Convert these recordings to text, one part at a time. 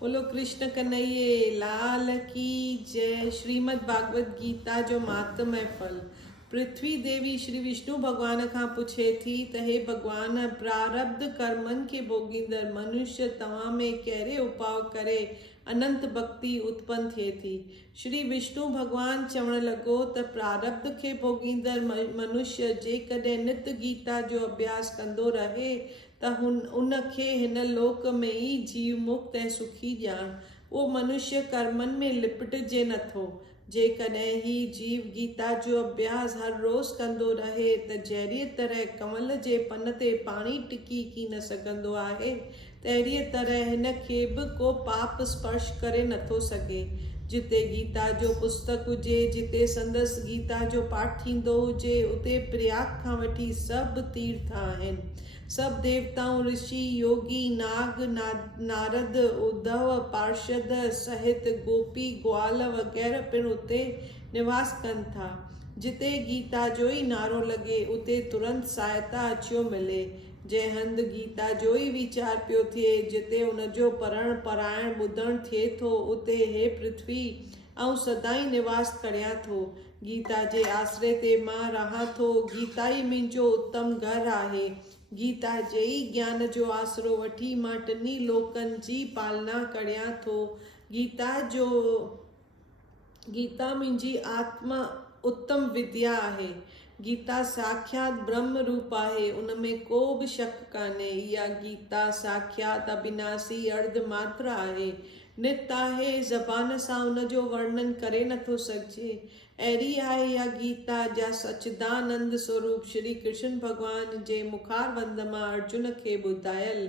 बोलो कृष्ण कन्हैये लाल की जय। श्रीमद् भागवत गीता जो महात्म्य फल। पृथ्वी देवी श्री विष्णु भगवान खां पुछे थी त हे भगवान, प्रारब्ध कर्मन के भोगींदड़ मनुष्य तव्हां में कहिड़े उपाव करे अनंत भक्ति उत्पन्न थिए थी। श्री विष्णु भगवान चवण लॻो त प्रारब्ध खे भोगींदड़ मनुष्य जेकॾहिं नित गीता जो अभ्यास कंदो रहे त उनखे हिन लोक में ई जीव मुक्त ऐं सुखी ॼाण। उहो मनुष्य कर्मनि में लिपटजे नथो। जेकॾहिं ही जीव गीता जो अभ्यास हर रोज़ कंदो रहे त जहिड़ीअ तरह कमल जे पन ते पाणी टिकी की न सघंदो आहे, तहिड़ीअ तरह हिन खे बि को पाप स्पर्श करे नथो सघे। जिते गीता जो पुस्तक हुजे, जिते संदसि गीता जो पाठ थींदो हुजे, उते प्रयाग खां वठी सभु तीर्थ आहिनि। सब देवताओं, ऋषि, योगी, नारद, उद्धव, पार्षद सहित गोपी ग्वाल वग़ैरह पिण उते निवास कनि था। जिते गीता जो ई नारो लॻे उते तुरंत सहायता अचियो मिले। जंहिं हंधि गीता जो ई वीचार पियो थिए, जिते उनजो पढ़ण परायण ॿुधण थिए थो, उते हे पृथ्वी ऐं सदाई निवास करियां थो। गीता जे आसरे ते मां रहां थो। गीता ई मुंहिंजो उत्तम घर आहे। गीता जे ई ज्ञान जो आसरो वठी मां टिनी लोकनि जी पालना करियां थो। गीता मुंहिंजी आत्मा उत्तम विद्या आहे। गीता साक्षात ब्रह्म रूप आहे, उनमें को बि शक कान्हे। इहा गीता साक्षात अविनाशी अर्ध मात्र आहे। नित आहे, ज़बान सां उनजो वर्णन करे नथो सघिजे। अहिड़ी आहे इहा गीता जा सच्चिदानंद स्वरूप श्री कृष्ण भगवान जे मुखारवंद मां अर्जुन खे ॿुधायल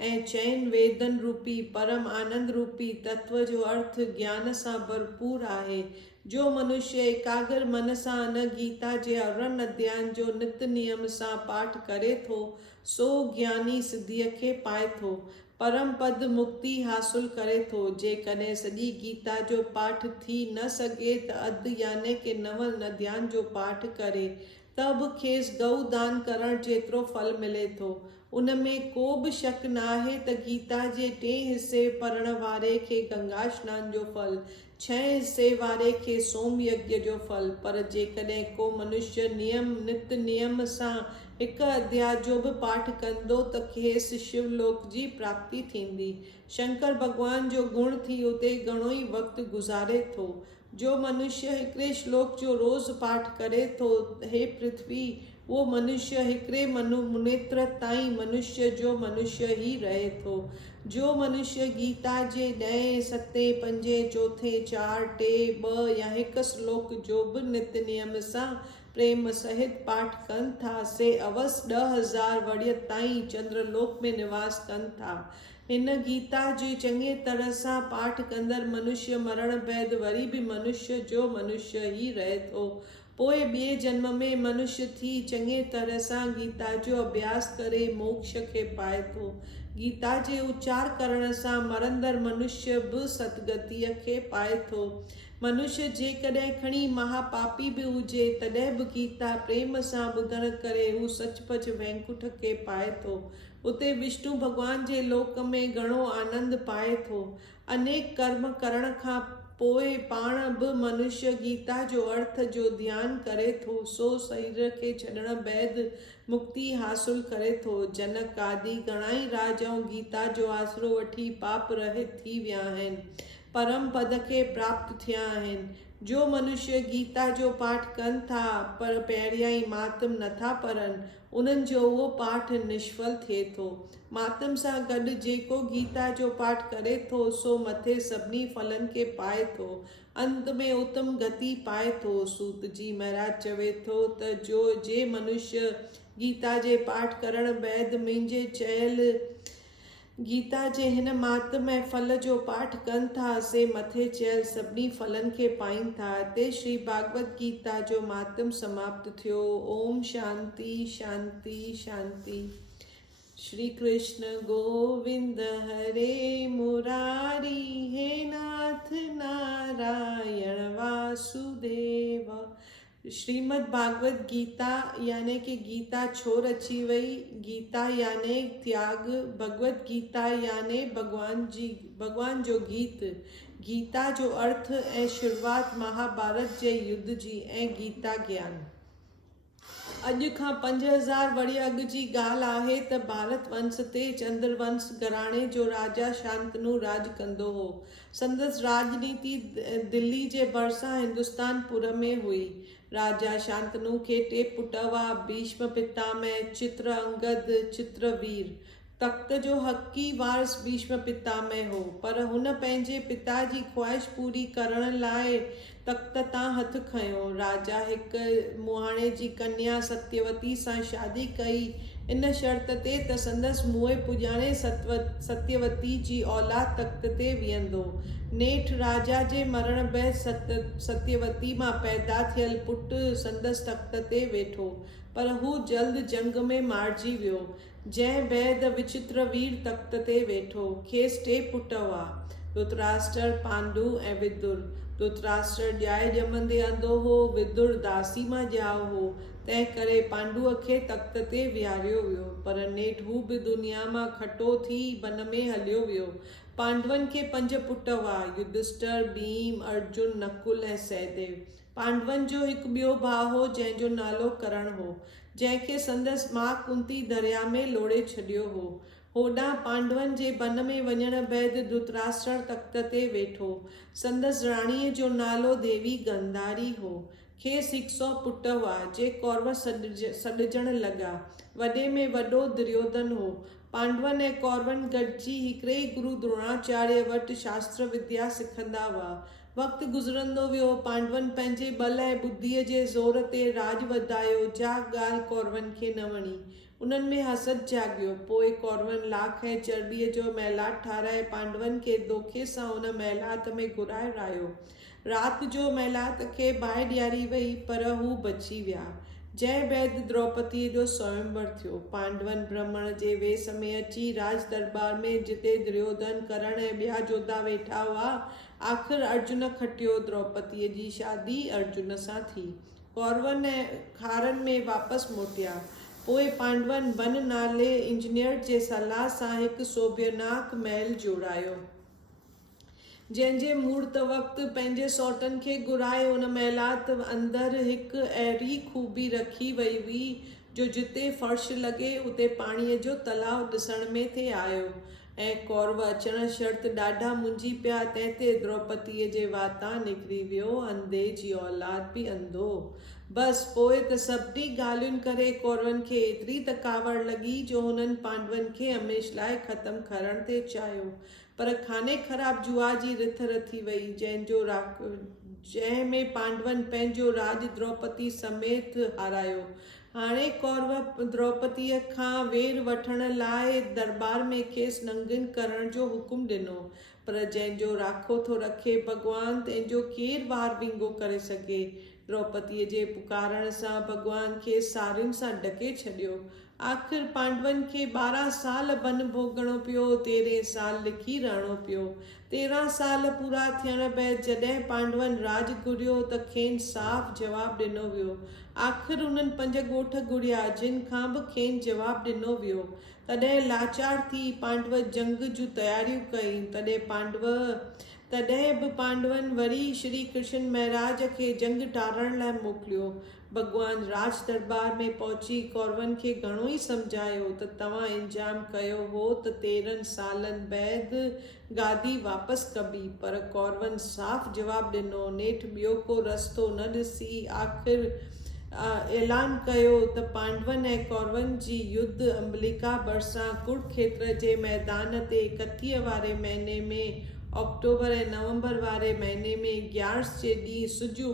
ऐं चइनि वेदन रूपी परम आनंद रूपी तत्व जो अर्थ ज्ञान सां भरपूर आहे। जो मनुष्य एकाग्र मन सां इन गीता जे अरिड़हं अध्यायनि जो नित नियम सां पाठ करे थो, सो ज्ञानी सिद्धीअ खे पाए थो, परम पद मुक्ति हासिल करे थो। जेकॾहिं सॼी गीता जो पाठ थी न सघे त अधु याने के 9 अध्यायनि जो पाठ करे त बि खेसि गऊ दान करण जेतिरो फल मिले थो। उन में को बि शक न आहे त गीता जे 3 हिसे पढ़ण वारे खे गंगा स्नान जो फल, 6 हिसे वारे खे सोम यज्ञ जो फल। पर जेकॾहिं को मनुष्य नित नियम सां हिकु अध्याय जो बि पाठ कंदो त खेसि शिवलोक जी प्राप्ति थींदी। शंकर भगवान जो गुण थी उते घणो ई वक़्तु गुज़ारे थो। जो मनुष्य हिकिड़े श्लोक जो रोज़ पाठ करे थो, हे पृथ्वी, वो मनुष्य हिकिड़े मुनेत्र ताईं मनुष्य जो मनुष्य ही रहे थो। जो मनुष्य गीता जे 9, 7, 5, 4, 4, 3, 2 या 1 श्लोक जो बि नित नियम सां प्रेम सहित पाठ कनि था, से अवसि 10,000 वर्ष ताईं चंद्रलोक में निवास कनि था। हिन गीता जी चङे तरह सां पाठ कंदड़ मनुष्य मरण बैदि वरी बि मनुष्य जो मनुष्य ही रहे थो। पोइ ॿिए जन्म में मनुष्य थी चङे तरह सां गीता जो अभ्यास करे मोक्ष खे पाए थो। गीता जे उच्चार करण सां मरंदड़ मनुष्य बि सदगतीअ खे पाए थो। मनुष्य जेकॾहिं खणी महापापी बि हुजे, तॾहिं बि गीता प्रेम सां ॿुधण करे हू सचपच वैकुंठ खे पाए थो। उते विष्णु भगवान जे लोक में घणो आनंद पाए थो। अनेक कर्म करण खां पोइ पाण बि मनुष्य गीता जो अर्थ जो ध्यान करे थो, सो शरीर खे छॾण बैदि मुक्ति हासिल करे थो। जनक आदि घणाई राजाऊं गीता जो आसरो वठी पाप रहित थी विया आहिनि, परम पद खे प्राप्त थिया आहिनि। जो मनुष्य गीता जो पाठ कनि था पर पहिरियां ई मातम नथा पढ़नि, उन्हनि जो उहो पाठ निष्फल थिए थो। मातम सां गॾु जेको गीता जो पाठ करे थो, सो मथे सभिनी फलनि खे पाए थो, अंत में उत्तम गति पाए थो। सूत जी महाराज चवे थो त जे मनुष्य गीता जे पाठ करण बैदि मुंहिंजे चयल गीता जे हिन महात्म्य फल जो पाठ कनि था, से मथे चयल सभिनी फलनि खे पाइनि था। ते श्री भागवत गीता जो महात्म समाप्त थियो। ओम शांति शांति शांति। श्री कृष्ण गोविंद हरे मुरारी, हे नाथ नारायण वासुदेव। श्रीमद् भागवत गीता यानी कि गीता छो रची वई, गीता यानी त्याग, भगवत गीता यानी भगवान जो गीत, गीता जो अर्थ ऐं शुरुआत महाभारत जे युद्ध जी ऐं गीता ज्ञान। अॼु खां 5000 वरी अॻु जी ॻाल्हि आहे त भारत वंश ते चंद्रवंश घराणे जो राजा शांतनु राज कंदो हो। संदसि राजनीति दिल्ली जे भरिसां हिंदुस्तानपुर में हुई। राजा शांतनु खे 3 पुट हुआ, भीष्म पितामह, चित्र अंगद, चित्रवीर। तख़्त जो हक़ी वारिस भीष्म पितामह हो, पर हुन पंहिंजे पिता जी ख़्वाहिश पूरी करण लाइ तख़्त तां हथ खयो। राजा हिक मुहाणे जी कन्या सत्यवती सां शादी कई, इन शर्त ते त संदसि मुंहुं पुॼाणे सत्यवती जी औलाद तख़्त ते विहंदो। नेठि राजा जे मरण बैदि सत्यवती मां पैदा थियल पुटु संदसि तख़्त ते वेठो, पर हू जल्द जंग में मारिजी वियो। जंहिं बैदि विचित्रवीर तख़्त ते वेठो। खेसि 3 पुट हुआ, धृतराष्ट्र, पांडु ऐं विदुर। धृतराष्ट्र ॼाए ॼमंदे अंधो हो, विदुर दासी मां ॼाओ हो, तंहिं करे पांडुअ खे तख़्त ते विहारियो वियो, पर नेठि हू बि दुनिया मां खटो थी वन में हलियो वियो। पांडवनि खे 5 पुट हुआ, युधिष्ठिर, भीम, अर्जुन, नकुल ऐं सहदेव। पांडवनि जो हिकु ॿियो भाउ हो जंहिंजो नालो करण हो, जंहिंखे संदसि मां कुंती दरिया में लोड़े छॾियो हो। होॾां पांडवनि जे वन में वञण बैदि धृतराष्ट्र तख़्त ते वेठो। संदसि राणीअ जो नालो देवी गंधारी हो। खेसि 100 पुट हुआ, जे कौरव सॾजण लॻा। वॾे में वॾो दुर्योधन हो। पांडवनि ऐं कौरवनि गॾिजी हिकिड़े ई गुरु द्रोणाचार्य वटि शास्त्र विद्या सिखंदा हुआ। वक़्तु गुज़रंदो वियो, पांडवनि पंहिंजे बल ऐं बुद्धीअ जे ज़ोर ते राज वधायो। जा ॻाल्हि कौरवनि खे न वणी, उन्हनि में हसद जाॻियो। पोइ कौरवनि लाख ऐं चर्ॿीअ जो महिलात ठाराए पांडवनि खे दोखे सां उन महिलात में घुराए रहियो। राति जो महिलात खे बाहि ॾियारी वई, पर हू बची विया। जंहिं बैदि द्रौपदीअ जो स्वयंवर थियो। पांडवनि ब्राह्मण जे वेस में अची राज दरबार में, जिते दुर्योधन, करण ऐं ॿिया जोधा वेठा हुआ, आख़िर अर्जुन खटियो। द्रौपदीअ जी शादी अर्जुन सां थी। कौरवनि ऐं खारनि में वापसि मोटिया। पोइ पांडवनि बन नाले इंजीनियर जे सलाह सां हिकु सोभियनाक महल जोड़ायो, जंहिंजे मूर्त वक़्तु पंहिंजे सौटनि खे घुराए उन महिलात अंदरि हिकु अहिड़ी खूबी रखी वई हुई जो जिते फर्श लॻे उते पाणीअ जो तलाउ ॾिसण में थे आयो। ऐं कौरव अचण शर्त ॾाढा मुंझी पिया। तंहिं ते द्रौपदीअ जे वाता निकिरी वियो, अंधे जी औलाद बि अंधो। बसि पोइ त सभिनी ॻाल्हियुनि करे कौरवनि खे एतिरी त कावड़ लॻी जो हुननि पांडवनि खे हमेशह लाइ ख़तमु करण ते चाहियो। पर खाने ख़राब जुआ जी रिथ रथी वई, जंहिं में पांडवनि पंहिंजो राज द्रौपदी समेत हारायो। हाणे कौरव द्रौपदीअ खां वेर वठण लाइ दरबार में खेसि नंगनि करण जो हुकुम ॾिनो, पर जंहिंजो राखो थो रखे भॻवान, तंहिंजो केरु वार विंगो करे सघे। द्रौपदीअ जे पुकारण सां भॻवान खे सारियुनि सां ढके छॾियो। आख़िर पांडवनि खे 12 साल बन भोगणो पियो, 13 साल लिखी रहणो पियो। 13 साल पूरा थियण बैदि जॾहिं पांडवनि राज घुरियो त खेनि साफ़ जवाबु ॾिनो वियो। आख़िर उन्हनि 5 ॻोठ घुरिया, जिन खां बि खेनि जवाबु ॾिनो वियो। तॾहिं लाचार थी पांडव जंग जूं तयारियूं कई। तॾहिं बि पांडवनि वरी श्री कृष्ण महाराज खे जंग टारण लाइ मोकिलियो। भॻवान राज दरबार में पहुची कौरवनि खे घणो ई सम्झायो त तव्हां इंजाम कयो हो त 13 सालनि बैदि गादी वापसि कबी, पर कौरवनि साफ़ जवाबु ॾिनो। नेठि ॿियो को रस्तो न ॾिसी आख़िर ऐलान कयो त पांडवनि ऐं कौरवनि जी युद्ध अंबलिका भरिसां कुरुक्षेत्र जे मैदान ते 31 वारे महीने में, अक्टूबर ऐं नवंबर वारे महीने में ग्यारस जे ॾींहुं सिजु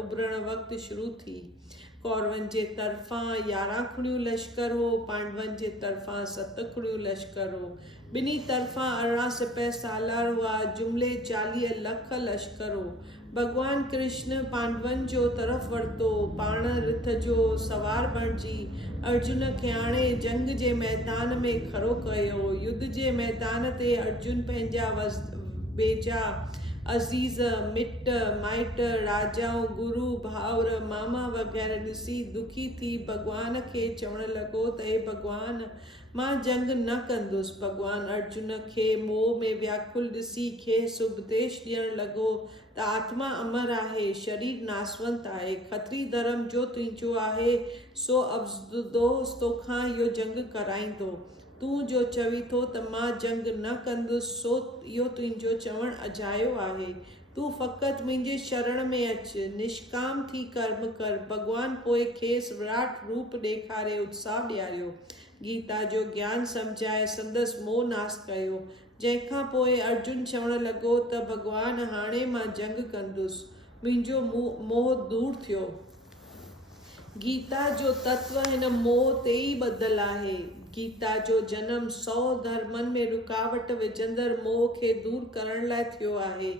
उभरण वक़्तु शुरू थी। कौरवनि जे तरफ़ां 11 खुणियूं लश्कर हो, पांडवनि जे तरफ़ां 7 खुणियूं लश्कर हो। ॿिन्ही तरफ़ां 18 सिपह सालार हुआ, जुमिले 40 लख लश्कर हो। भॻवान कृष्ण पांडवनि जो तरफ़ वरितो, पाण रिथ जो सवार बणिजी अर्जुन खे आणे जंग जे मैदान में खड़ो कयो। युद्ध जे मैदान ते अर्जुन पंहिंजा बेजा अज़ीज़ मिट माइट राजाऊं गुरु भाउर मामा वग़ैरह ॾिसी दुखी थी भॻवान खे चवण लॻो त हे भॻवान मां जंग न कंदुसि। भॻवान अर्जुन खे मोह में व्याकुल ॾिसी खेसि उपदेश ॾियण लॻो त आत्मा अमर आहे, शरीर नासवंत आहे। खत्री धर्म जो तुंहिंजो आहे सो अवज़दोस तोखां इहो जंग कराईंदो। तूं जो चवी थो त मां जंग न कंदुसि सो इहो तुंहिंजो चवणु अजायो आहे। तूं फ़क़ति मुंहिंजे शरण में अचु, निष्काम थी कर्म कर। भॻवान पोइ खेसि विराट रूप ॾेखारे उत्साह ॾियारियो, गीता जो ज्ञान सम्झाए संदसि मोह नास कयो। जंहिंखां पोइ अर्जुन चवण लॻो त भॻवान हाणे मां जंग कंदुसि, मुंहिंजो मोह दूर थियो। गीता जो तत्व हिन मोह ते ई ॿधल आहे। गीता जो जनम 100 धर्मनि में रुकावट विझंदड़ मोह खे दूर करण लाइ थियो आहे।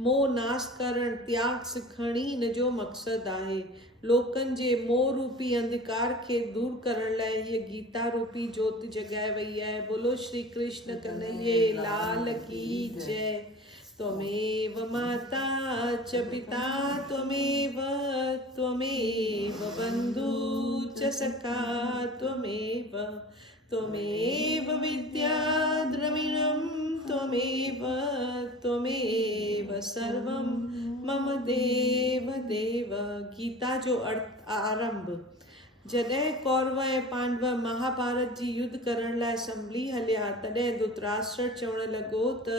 मोह नास करण, त्याग सिखण ई हिन जो मक़सदु आहे। लोकनि जे मोह रूपी अंधकार खे दूर करण लाइ हीअ गीता रूपी ज्योति जॻाए वई आहे। बोलो श्री कृष्ण कन्हैया लाल की जय। त्वमेव माता च पिता त्वमेव बन्धु च सखा त्वमेव विद्या द्रविणं त्वमेव सर्वं मम देव देव। गीता जो अर्थ आरंभ। जॾहिं कौरव ऐं पांडव महाभारत जी युद्ध करण लाइ संभली हलिया तॾहिं धृतराष्ट्र चवण लॻो त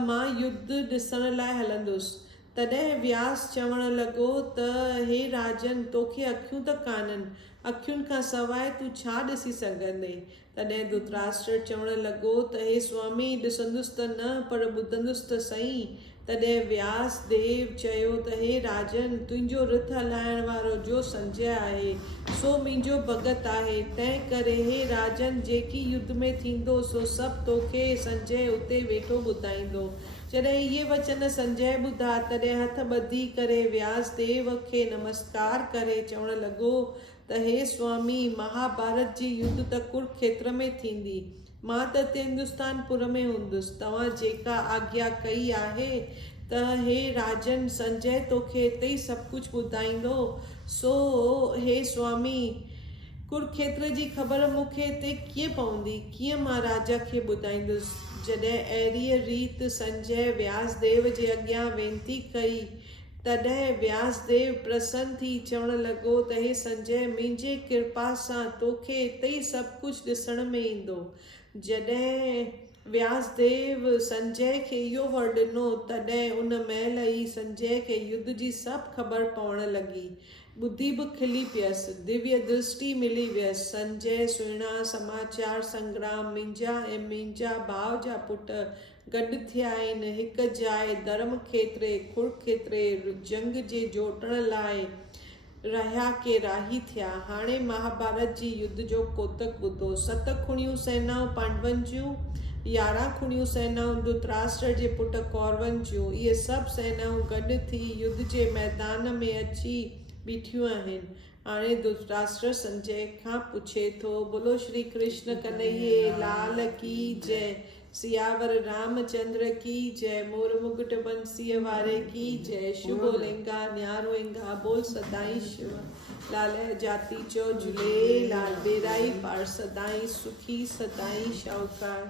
मां युद्ध ॾिसण लाइ हलंदुसि। तॾहिं व्यास चवण लॻो त हे राजन, तोखे अखियूं त कान्हनि, अखियुनि खां सवाइ तूं छा ॾिसी सघंदे? तॾहिं धृतराष्ट्र चवण लॻो त हे स्वामी, ॾिसंदुसि त न पर ॿुधंदुसि त सही। तॾहिं व्यास देव चयो त हे राजन, तुंहिंजो रथ हलाइण वारो जो संजय आहे सो मुंहिंजो भगत आहे। तंहिं करे हे राजन, जेकी युद्ध में थींदो सो सभु तोखे संजय उते वेठो ॿुधाईंदो। जॾहिं इहे वचन संजय ॿुधा तॾहिं हथ ॿधी करे व्यास देव खे नमस्कार करे चवण लॻो त हे स्वामी, महाभारत जी युद्ध त कुरुक्षेत्र में थींदी, मां त हिते हिंदुस्तानपुर में हूंदुसि। तव्हां जेका आज्ञा कई आहे त हे राजन, संजय तोखे हिते ई सभु कुझु ॿुधाईंदो। सो हे स्वामी, कुरुक्षेत्र जी ख़बर मूंखे हिते कीअं पवंदी, कीअं मां राजा खे ॿुधाईंदुसि? जॾहिं अहिड़ीअ रीति संजय व्यासदेव जे अॻियां वेनती कई तॾहिं व्यासदेव प्रसन्न थी चवण लॻो त हे संजय, मुंहिंजे कृपा सां तोखे हिते ई सभु कुझु ॾिसण में ईंदो। जॾहिं व्यासदेव संजय खे इहो वर ॾिनो तॾहिं उन महिल ई संजय खे युद्ध जी सभु ख़बर पवण लॻी। बुद्धि बि खिली पियसि, दिव्य दृष्टि मिली वियसि। संजय सुहिणा समाचार संग्राम, मुंहिंजा ऐं मुंहिंजा भाउ जा पुट गॾु थिया आहिनि हिकु जाइ धर्म खेत्रे कुरुक्षेत्रे जंग जे जोटण लाइ रहिया के राही थिया। हाणे महाभारत जी युद्ध जो कोतक ॿुधो। 7 खुणियूं सेनाऊं पांडवनि जूं, 11 खुणियूं सेनाऊं धृतराष्ट्र जे पुट कौरवनि जूं। इहे सभु सेनाऊं गॾु थी युद्ध जे मैदान में अची बीठियूं आहिनि। हाणे धृतराष्ट्र संजय खां पुछे थो, बोलो श्री कृष्ण कन्हैया लाल की जय। सियावर रामचंद्र की जय। मोर मुकुट बंसीअ वारे की जय। शुभो लिंगा न्यारो इंगा, बोल सदाई शिव। लाल जाति चो झूलेलाल, बेराई पार सदाई सुखी, सदाई शाहूकार।